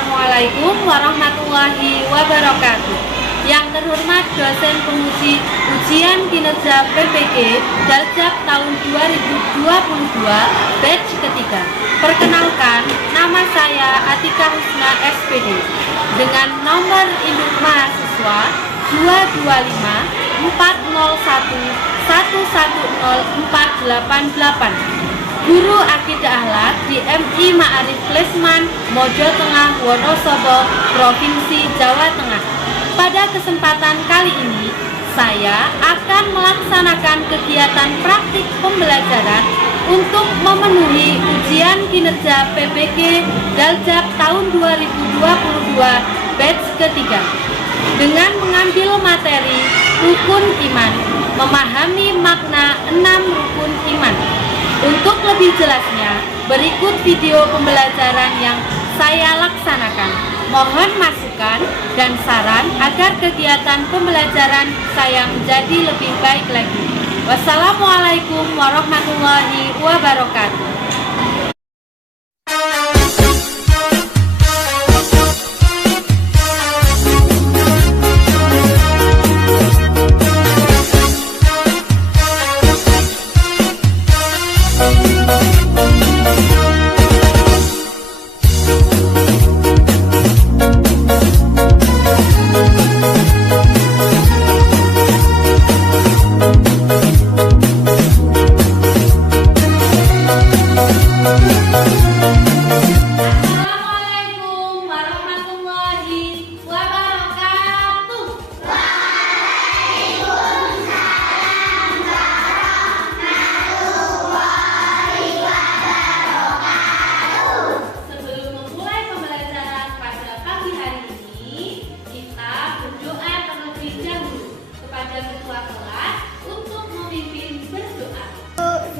Assalamualaikum warahmatullahi wabarakatuh. Yang terhormat dosen penguji ujian kinerja PPG Daljab tahun 2022 batch ketiga. Perkenalkan, nama saya Atika Husna SPD dengan nomor induk mahasiswa 225 401 110 488. Guru Akidah Akhlak di MI Ma'arif Lesman, Mojo Tengah, Wonosobo, Provinsi Jawa Tengah. Pada kesempatan kali ini, saya akan melaksanakan kegiatan praktik pembelajaran untuk memenuhi ujian kinerja PPG Daljab tahun 2022 batch ketiga dengan mengambil materi rukun iman, memahami makna 6 rukun iman. Untuk lebih jelasnya, berikut video pembelajaran yang saya laksanakan. Mohon masukan dan saran agar kegiatan pembelajaran saya menjadi lebih baik lagi. Wassalamualaikum warahmatullahi wabarakatuh.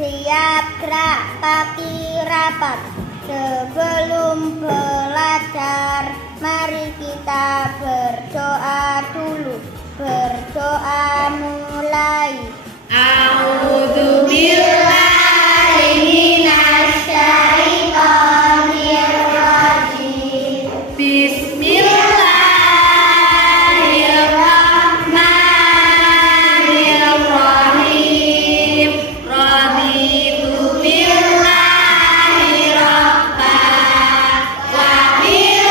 Siap gerak kaki rapat. Sebelum belajar, mari kita berdoa dulu. Berdoa mulai. A'udzubillahi minasyaitonirrajim. Bismillahirrahmanirrahim. Raditu billahi rabban wa bil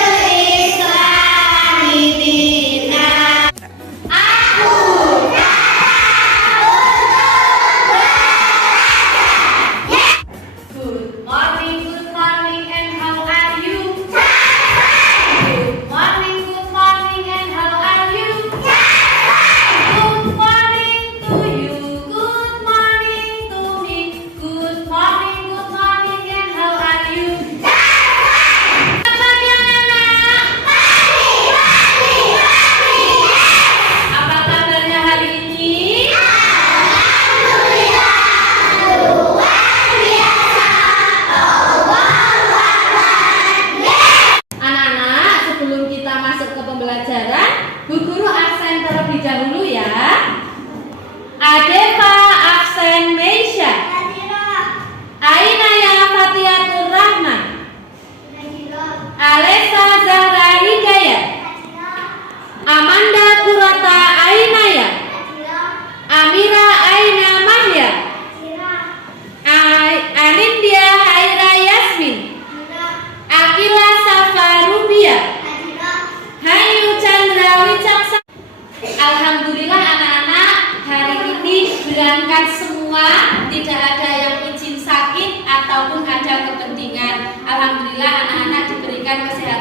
islami dinan. Good morning and how are you? Good morning and how are you? Good morning to you, good morning to me. Good morning and how are you? Selamat pagi anak-anak. Apa kabarnya hari ini? Anak-anak, sebelum kita masuk ke pembelajaran, Bu Guru absen terlebih dahulu ya. Adepa absen Meisha. Ainaya Fatiatur Rahman. Alesa Zahra Hidayat. Amanda Kurata Ainaya. Amira Aina Mahya. Anindya Haira Yasmin. Akila Safa Rubia. Hayu Chandra Wicaksa. Alhamdulillah anak-anak, hari ini berangkat semua, tidak ada yang izin sakit ataupun ada kepentingan. Alhamdulillah anak-anak diberikan kesehatan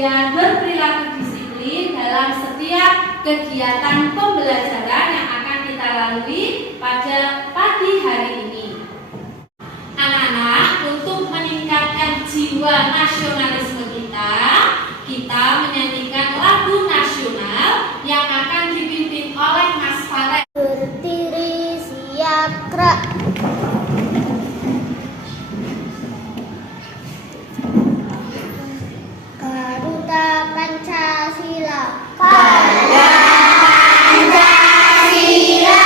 kemudian berperilaku disiplin dalam setiap kegiatan pembelajaran yang akan kita lalui pada pagi hari ini. Anak-anak, untuk meningkatkan jiwa nasionalisme kita menyanyikan lagu nasional yang akan dipimpin oleh Mas Farel. Berdiri siap gerak. Garuda Pancasila. Garuda Pancasila.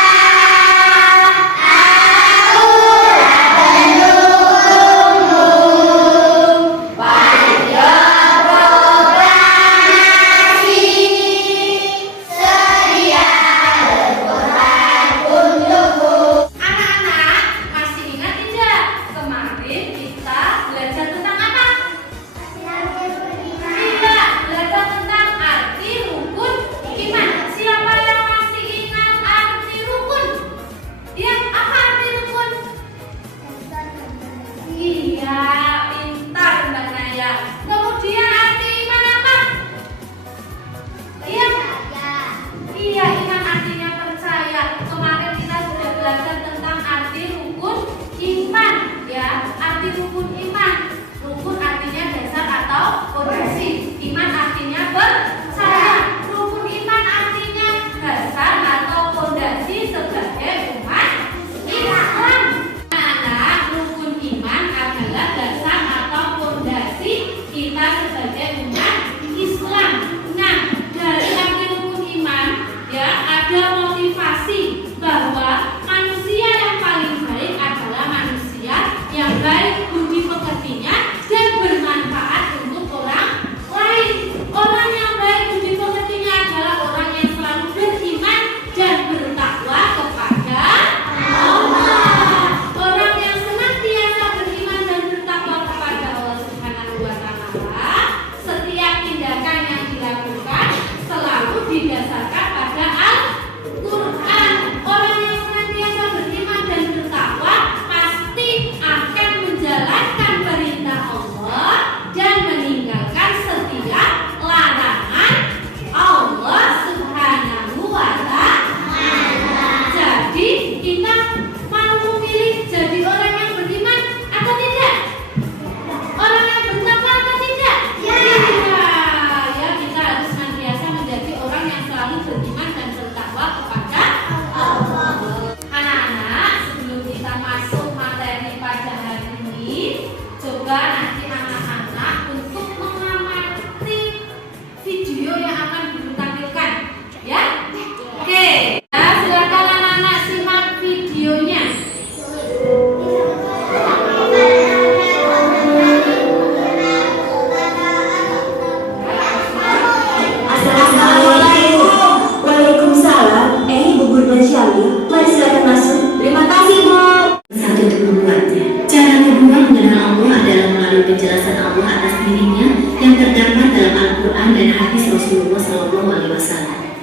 Penjelasan Allah atas dirinya yang terdapat dalam Al-Quran dan hadis Rasulullah SAW.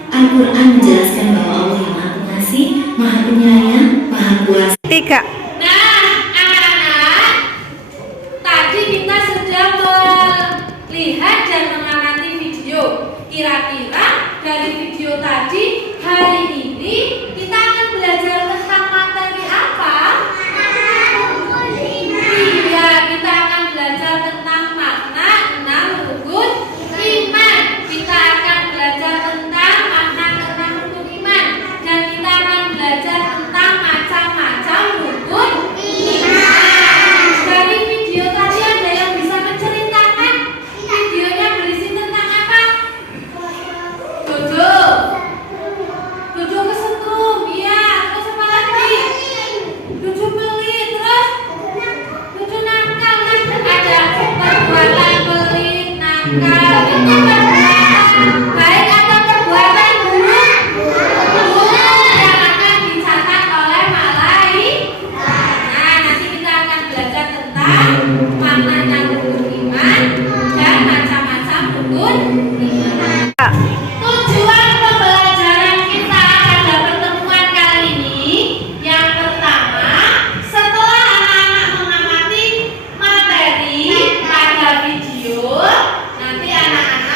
Al-Quran menjelaskan bahwa Allah yang Maha Pengasih, Maha Penyayang, Maha Kuasa. 3. Nah, anak-anak, tadi kita sudah melihat dan mengamati video. Kira-kira dari video tadi, hari ini kita akan belajar tentang materi apa? Iya, kita akan belajar tentang makna 6 rukun iman. Kita akan belajar tentang makna 6 rukun iman. Dan kita akan belajar tentang macam-macam rukun iman. Dari video tadi ada yang bisa menceritakan videonya berisi tentang apa? Jojo. Jojo kesetrum, iya. Terus apa lagi? Jojo pelit, terus Jojo nakal. Ada perbuatan pelit, nakal. Itu perbuatan baik atau perbuatan buruk? Buruk yang akan dicatat oleh malaikat. Nah, nanti kita akan belajar tentang maknanya rukun iman dan macam-macam rukun iman. Tujuan pembelajaran kita pada pertemuan kali ini, yang pertama, setelah anak-anak mengamati materi pada video, nanti anak-anak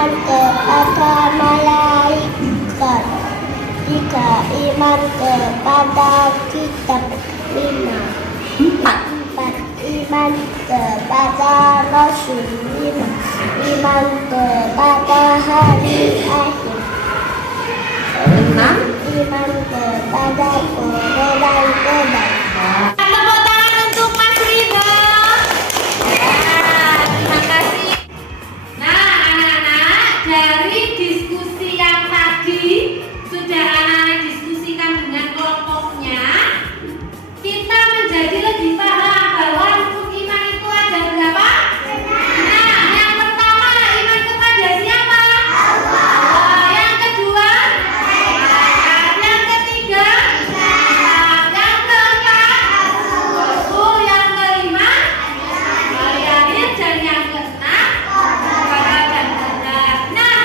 iman kepada malaikat. 3. Iman kepada kitab. 5. 4. Iman kepada Rasul. 5. Iman kepada hari akhir. 6. Iman kepada orang terbaik. Tepuk tangan untuk Mas Ridho. Terima kasih. Nah, anak-anak, dari diskusi yang tadi sudah anak-anak diskusikan dengan kelompoknya. Kita menjadi lebih paham bahwa rukun iman itu ada berapa? Nah, yang pertama iman kepada siapa? Allah. Yang kedua? Yang ketiga? Yang keempat? Rasul. Yang kelima? Hari akhir. Dan yang keenam? Para dan benar. Nah,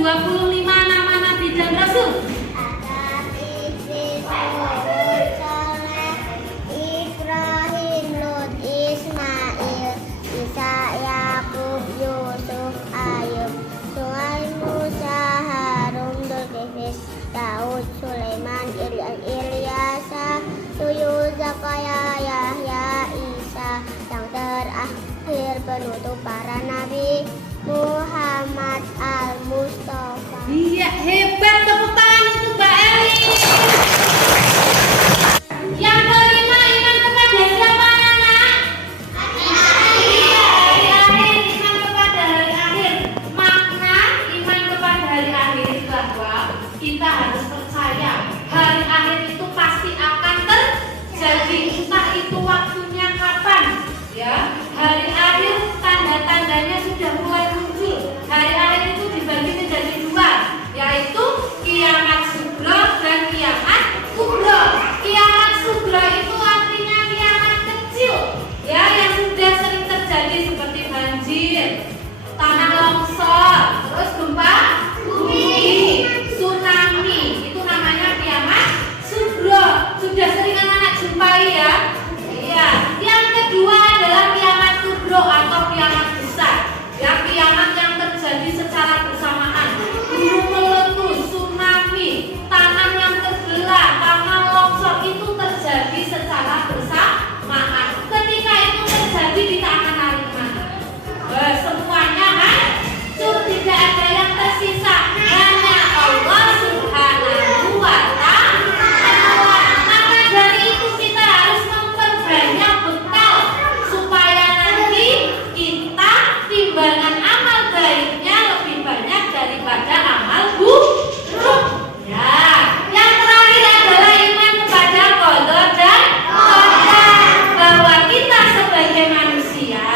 ke-25 nama Nabi dan Rasul? Adam, Idris, Nuh, Saleh, Ibrahim, Lut, Ismail, Isa, Yakub, Yusuf, Ayub, Suhaib, Musa, Harun, Dzulkifli, Daud, Sulaiman, Ilyasa, Yusuf, Zakaria, Yahya, Isa, yang terakhir penutup para nabi, Muhammad Al-Mustafa. Iya, hebat, tepuk tangan untuk Mbak Eli. Yang kelima, iman kepada siapa anak? Iya, hari akhir, iman kepada hari akhir. Makna iman kepada hari akhir bahwa kita harus percaya hari akhir itu pasti akan terjadi, entah itu waktunya kapan. Ya, hari akhir tanda-tandanya sudah mulai muncul. Hari akhir itu dibagi menjadi dua, yaitu kiamat sugro dan kiamat kubro. Kiamat sugro itu artinya kiamat kecil, ya, yang sudah sering terjadi seperti banjir, tanah longsor, terus gempa bumi, tsunami. Itu namanya kiamat sugro. Sudah sering anak-anak jumpai ya. Iya. Yang kedua adalah kiamat kubro atau kiamat besar. Ya, kiamat yang terjadi secara bersamaan. Gunung meletus, tsunami, tanah yang terbelah, tanah longsor itu terjadi secara bersamaan. Ketika itu terjadi, kita akan lari kemana? Semuanya hancur, tidak ada yang tersisa. Hanya Allah Subhanahu wa Ta'ala. Maka dari itu kita harus memperbanyak bekal supaya nanti kita timbangan amal baiknya lebih banyak daripada amal buruk. Ya, yang terakhir adalah iman kepada qada dan qadar, bahwa kita sebagai manusia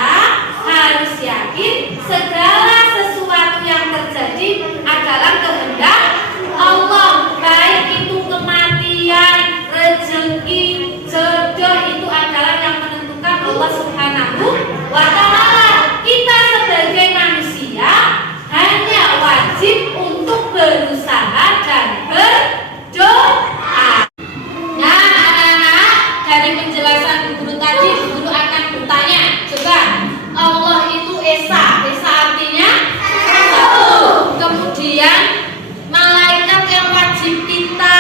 harus yakin segala sesuatu yang terjadi adalah kehendak Allah, baik itu kematian, rezeki, jodoh, itu adalah yang menentukan Allah Subhanahu wa Ta'ala. Kita sebagai manusia hanya wajib untuk berusaha dan berdoa. Nah, anak-anak, dari penjelasan Bu Guru tadi, Bu Guru akan bertanya, coba, Allah itu Esa. Esa artinya satu. Kemudian malaikat yang wajib kita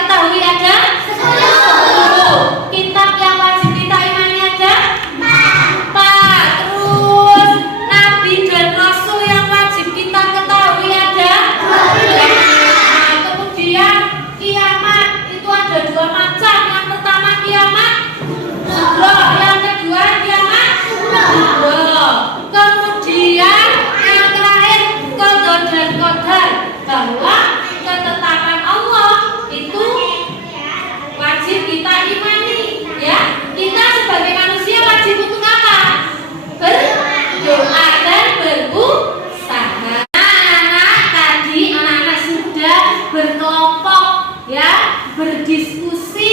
ketahui ada 10. Kitab yang wajib kita imani ada 4. Terus nabi dan rasul yang wajib kita ketahui ada 5. Kemudian kiamat itu ada 2 macam. Yang pertama kiamat sugro, yang kedua kiamat kubro. Kemudian yang terakhir qada dan qadar, bahwa ketetapan Allah itu wajib kita imani. Ya, kita sebagai manusia wajib untuk apa? Berdoa dan berusaha. Anak-anak tadi, anak-anak sudah berkelompok, ya, berdiskusi